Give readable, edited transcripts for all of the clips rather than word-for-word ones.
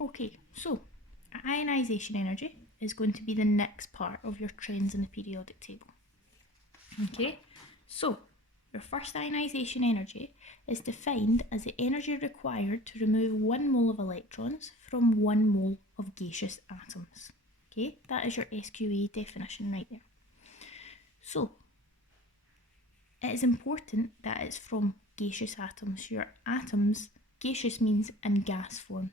Okay, so ionisation energy is going to be the next part of your trends in the periodic table. Okay, so your first ionisation energy is defined as the energy required to remove 1 mole of electrons from 1 mole of gaseous atoms. Okay, that is your SQA definition right there. So it is important that it's from gaseous atoms. Your atoms, gaseous means in gas form.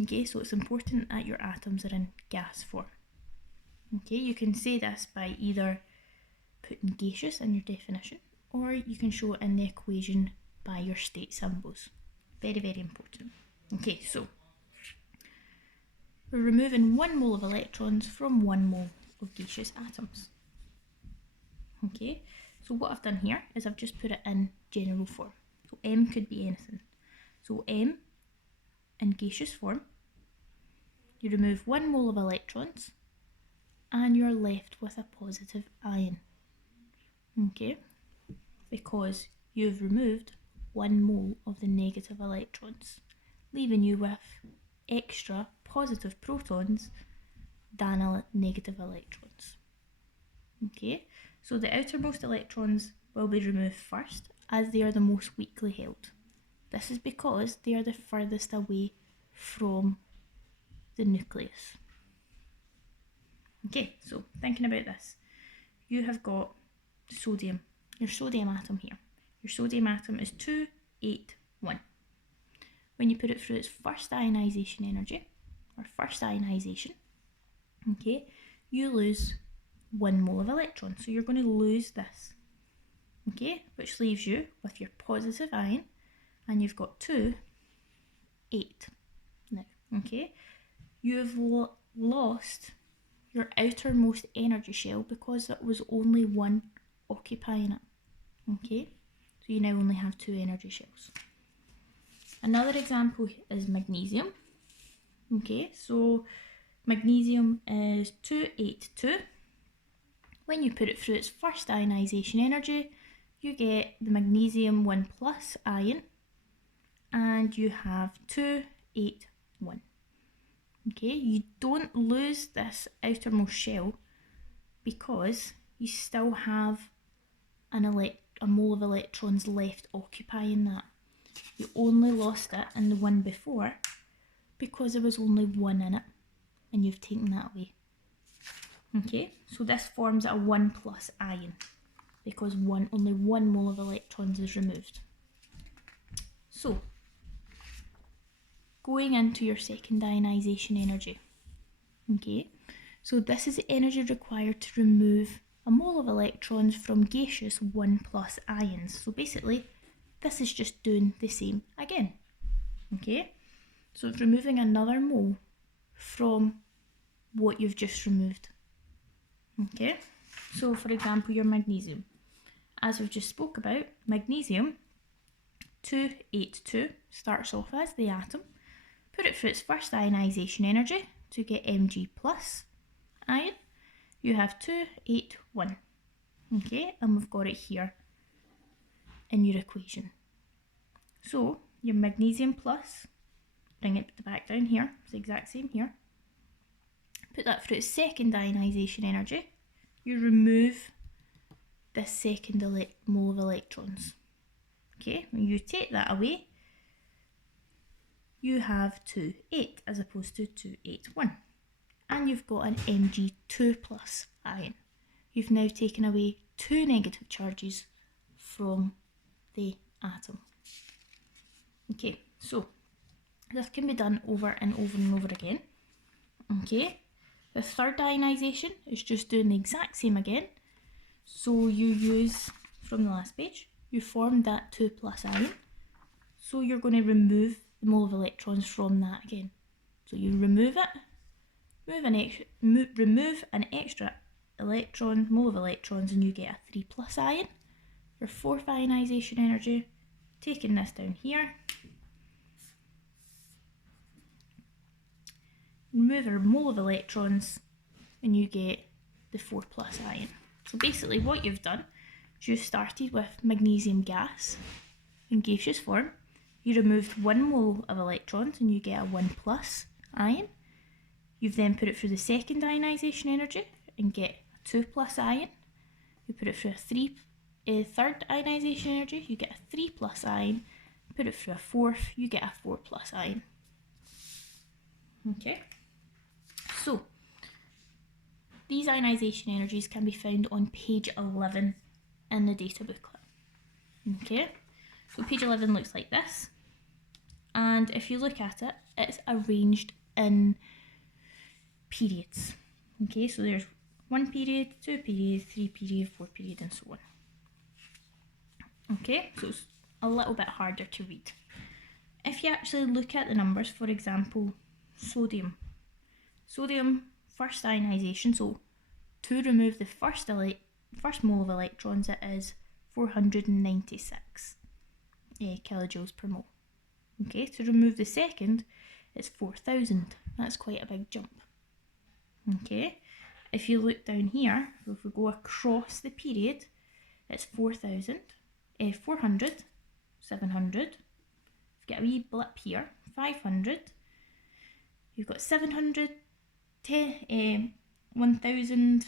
Okay, so it's important that your atoms are in gas form. Okay, you can say this by either putting gaseous in your definition, or you can show it in the equation by your state symbols. Very, very important. Okay, so we're removing 1 mole of electrons from 1 mole of gaseous atoms. Okay, so what I've done here is I've just put it in general form. So M could be anything. So M in gaseous form, you remove 1 mole of electrons and you're left with a positive ion. Okay, because you've removed 1 mole of the negative electrons, leaving you with extra positive protons than negative electrons. Okay, so the outermost electrons will be removed first as they are the most weakly held. This is because they are the furthest away from the nucleus. Okay, so thinking about this, you have got sodium, your sodium atom here. Your sodium atom is 281. When you put it through its first ionisation energy, or first ionisation, okay, you lose 1 mole of electrons. So you're going to lose this, okay, which leaves you with your positive ion, and you've got 2, 8 now, okay. You've lost your outermost energy shell because there was only 1 occupying it, okay. So you now only have 2 energy shells. Another example is magnesium. Okay, so magnesium is 282. When you put it through its first ionisation energy, you get the magnesium 1 plus ion, and you have 281. Okay, you don't lose this outermost shell because you still have a mole of electrons left occupying that. You only lost it in the one before because there was only 1 in it, and you've taken that away. Okay, so this forms a 1 plus ion because only 1 mole of electrons is removed. So, going into your second ionisation energy. Okay, so this is the energy required to remove a mole of electrons from gaseous 1 plus ions. So basically, this is just doing the same again. Okay, so it's removing another mole from what you've just removed. Okay, so for example, your magnesium. As we've just spoke about, magnesium 282 starts off as the atom. Put it through its first ionisation energy to get Mg plus ion. You have 281. Okay, and we've got it here in your equation. So your magnesium plus, bring it back down here, it's the exact same here. Put that through its second ionisation energy. You remove this second mole of electrons. Okay, when you take that away, you have 28 as opposed to 281. And you've got an Mg2 plus ion. You've now taken away 2 negative charges from the atom. Okay, so this can be done over and over and over again. Okay, the third ionisation is just doing the exact same again. So you use, from the last page, you formed that 2 plus ion. So you're going to remove the mole of electrons from that again. So you remove it, remove an extra electron, mole of electrons, and you get a 3 plus ion. Your fourth ionisation energy, taking this down here, remove a mole of electrons, and you get the 4 plus ion. So basically what you've done is you've started with magnesium gas in gaseous form, You removed 1 mole of electrons and you get a 1 plus ion. You've then put it through the second ionisation energy and get a 2 plus ion. You put it through a third ionisation energy, you get a 3 plus ion. Put it through a fourth, you get a 4 plus ion. Okay, so these ionisation energies can be found on page 11 in the data booklet. Okay, so page 11 looks like this, and if you look at it, it's arranged in periods. Okay, so there's 1 period, 2 period, 3 period, 4 period, and so on. Okay, so it's a little bit harder to read. If you actually look at the numbers, for example, sodium. Sodium, first ionisation, so to remove the first mole of electrons, it is 496 kilojoules per mole. Okay, to remove the second, it's 4,000. That's quite a big jump. Okay, if you look down here, if we go across the period, it's 400, 700. Get a wee blip here, 500. You've got 700, 1,000,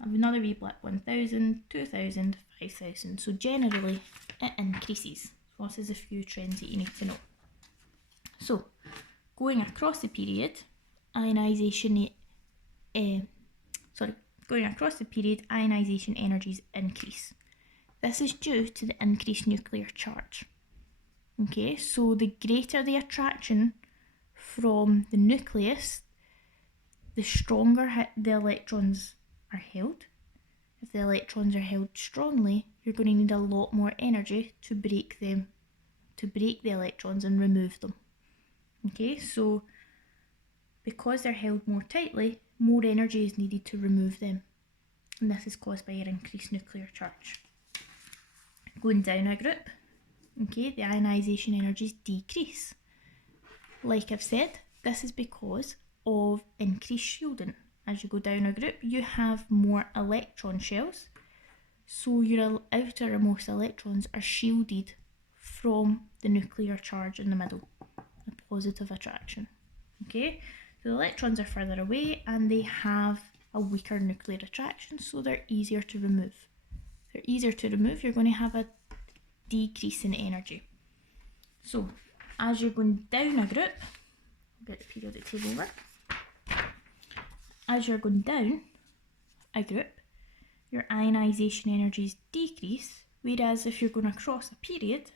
another wee blip, 1,000, 2,000, 5,000. So generally it increases. So this is a few trends that you need to know. So going across the period, ionisation energies increase. This is due to the increased nuclear charge. Okay, so the greater the attraction from the nucleus, the stronger the electrons are held. If the electrons are held strongly, you're going to need a lot more energy to break the electrons and remove them. Okay, so because they're held more tightly, more energy is needed to remove them. And this is caused by your increased nuclear charge. Going down a group, okay, the ionisation energies decrease. Like I've said, this is because of increased shielding. As you go down a group, you have more electron shells, so your outermost electrons are shielded from the nuclear charge in the middle, the positive attraction. Okay, so the electrons are further away and they have a weaker nuclear attraction, so they're easier to remove. If they're easier to remove, you're going to have a decrease in energy. So as you're going down a group, I'll get the periodic table over. As you're going down a group, your ionisation energies decrease, whereas if you're going across a period,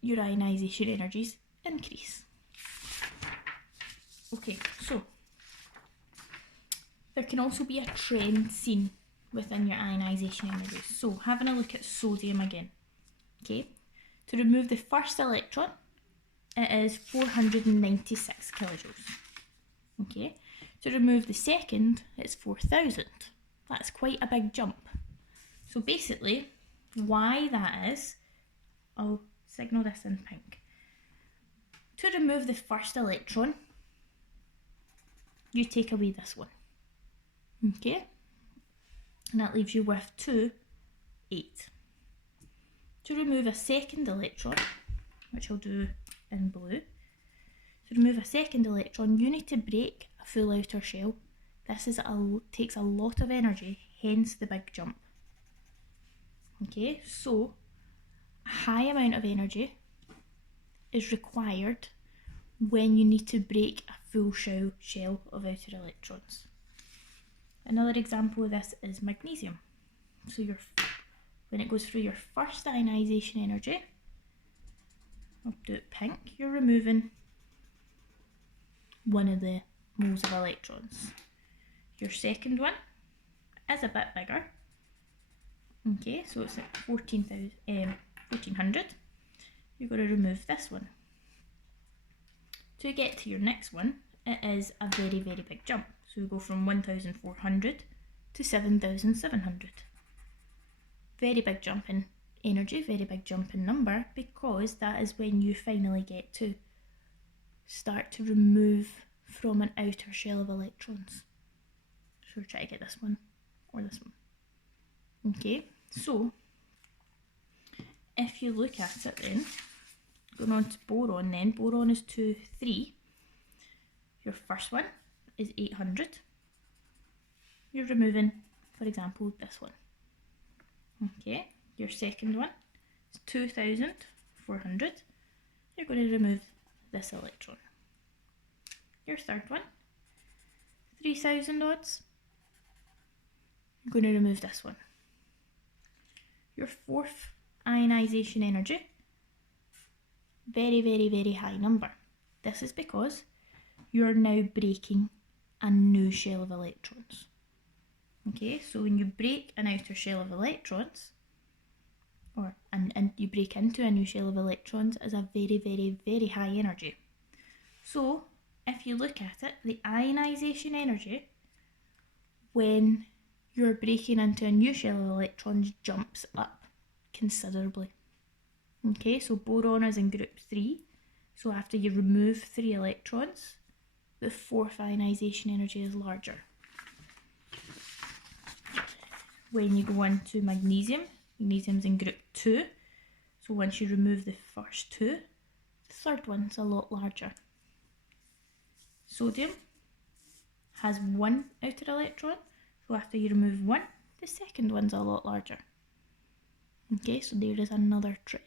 your ionisation energies increase. Okay, so there can also be a trend seen within your ionisation energies. So having a look at sodium again. Okay, to remove the first electron, it is 496 kilojoules. Okay, to remove the second, it's 4,000. That's quite a big jump. So basically, why that is, I'll signal this in pink. To remove the first electron, you take away this one. Okay, and that leaves you with 2, 8. To remove a second electron, which I'll do in blue, to remove a second electron, you need to break a full outer shell. This takes a lot of energy, hence the big jump. Okay, so a high amount of energy is required when you need to break a full shell of outer electrons. Another example of this is magnesium. So when it goes through your first ionisation energy, I'll do it pink, you're removing one of the moles of electrons. Your second one is a bit bigger. Okay, so it's at 1400. You're going to remove this one. To get to your next one, it is a very, very big jump. So we go from 1,400 to 7,700. Very big jump in energy, very big jump in number, because that is when you finally get to start to remove from an outer shell of electrons. So we'll try to get this one or this one. Okay, so if you look at it then, Going on to boron then. Boron is 2, 3. Your first one is 800. You're removing, for example, this one. Okay, your second one is 2400. You're going to remove this electron. Your third one, 3000 odds. You're going to remove this one. Your fourth ionisation energy, very, very, very high number. This is because you're now breaking a new shell of electrons. Okay, so when you break an outer shell of electrons, and you break into a new shell of electrons, is a very, very, very high energy. So if you look at it, the ionisation energy when you're breaking into a new shell of electrons jumps up considerably. Okay, so boron is in group 3, so after you remove 3 electrons, the fourth ionisation energy is larger. When you go into magnesium, magnesium's in group 2, so once you remove the first 2, the third one's a lot larger. Sodium has 1 outer electron, so after you remove 1, the second one's a lot larger. Okay, so there is another trend.